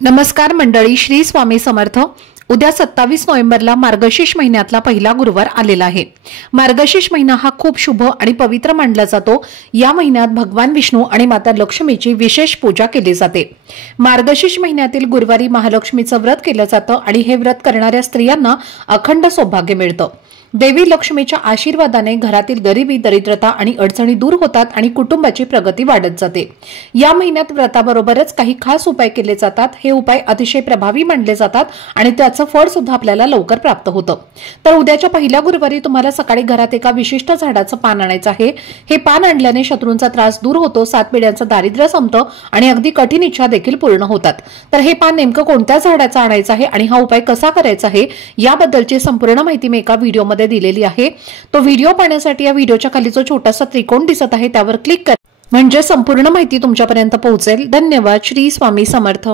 नमस्कार मंडळी, श्री स्वामी समर्थ। उद्या 27 नोव्हेंबरला मार्गशीर्ष महिन्यातला पहिला गुरुवार आलेला आहे। मार्गशीर्ष महिना हा खूप शुभ आणि पवित्र मानला जातो। या महिन्यात भगवान विष्णू आणि माता लक्ष्मीची विशेष पूजा केली जाते। मार्गशीर्ष महिन्यातील गुरुवारी महालक्ष्मीचं व्रत केलं जातं आणि हे व्रत करणाऱ्या स्त्रियांना अखंड सौभाग्य मिळतं। देवी लक्ष्मीच्या आशीर्वादाने घरातील गरिबी, दरिद्रता आणि अडचणी दूर होतात आणि कुटुंबाची प्रगती वाढत जाते। या महिन्यात व्रताबरोबरच काही खास उपाय केले जातात। हे उपाय अतिशय प्रभावी मानले जातात आणि त्याचं फळ सुद्धा आपल्याला लवकर प्राप्त होतं। तर उद्याच्या पहिल्या गुरुवारी तुम्हाला सकाळी घरात एका विशिष्ट झाडाचं पान आणायचं आहे। हे पान आणल्याने शत्रूंचा त्रास दूर होतो, 7 पिढ्यांचं दारिद्र्य संपतं आणि अगदी कठीण इच्छा देखील पूर्ण होतात। तर हे पान नेमकं कोणत्या झाडाचं आणायचं आहे आणि हा उपाय कसा करायचा आहे याबद्दलची संपूर्ण माहिती मी एका व्हिडिओमध्ये दिलेली आहे। तो व्हिडिओ पाहण्यासाठी या व्हिडिओच्या खाली जो छोटासा त्रिकोण दिसत आहे त्यावर क्लिक करा, म्हणजे संपूर्ण माहिती तुमच्यापर्यंत पोहोचेल। धन्यवाद। श्री स्वामी समर्थ।